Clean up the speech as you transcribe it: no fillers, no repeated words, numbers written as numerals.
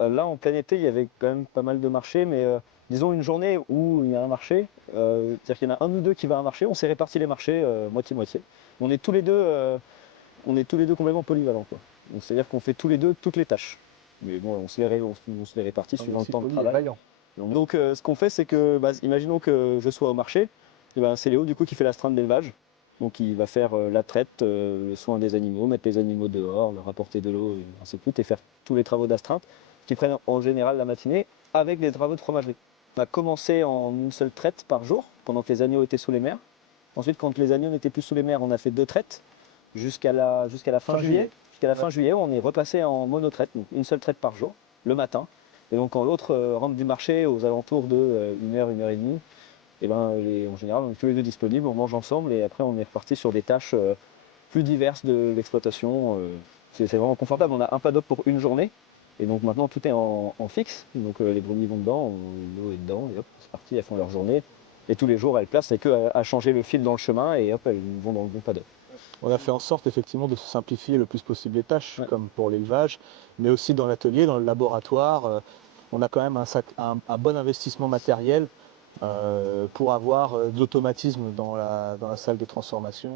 là, en plein été, il y avait quand même pas mal de marchés, mais disons une journée où il y a un marché, c'est-à-dire qu'il y en a un ou deux qui va à un marché, on s'est réparti les marchés moitié-moitié. On est tous les deux, complètement polyvalents, quoi. Donc, c'est-à-dire qu'on fait tous les deux toutes les tâches. Mais bon, on se les répartit On est suivant le aussi temps de poli et travail. vaillant. Donc, ce qu'on fait, c'est que, bah, imaginons que je sois au marché, et ben, c'est Léo du coup qui fait l'astreinte d'élevage. Donc, il va faire la traite, le soin des animaux, mettre les animaux dehors, leur apporter de l'eau, et ainsi de suite, et faire tous les travaux d'astreinte, qui prennent en général la matinée, avec des travaux de fromagerie. On a commencé en une seule traite par jour, pendant que les agneaux étaient sous les mers. Ensuite, quand les agneaux n'étaient plus sous les mers, on a fait deux traites, jusqu'à la fin Fin juillet. juillet. Jusqu'à la Ouais. fin juillet, on est repassé en monotraite, donc une seule traite par jour, le matin. Et donc quand l'autre rentre du marché aux alentours de 1 heure, 1 heure et demie, et ben, en général, on est tous les deux disponibles, on mange ensemble et après on est reparti sur des tâches plus diverses de l'exploitation. C'est vraiment confortable. On a un paddock pour une journée et donc maintenant tout est en fixe. Donc les brebis vont dedans, l'eau est dedans et hop, c'est parti, elles font leur journée. Et tous les jours, elles placent, c'est que à changer le fil dans le chemin et hop, elles vont dans le bon paddock. On a fait en sorte effectivement de se simplifier le plus possible les tâches, Ouais. comme pour l'élevage, mais aussi dans l'atelier, dans le laboratoire. On a quand même un bon investissement matériel pour avoir de l'automatisme dans la salle de transformation.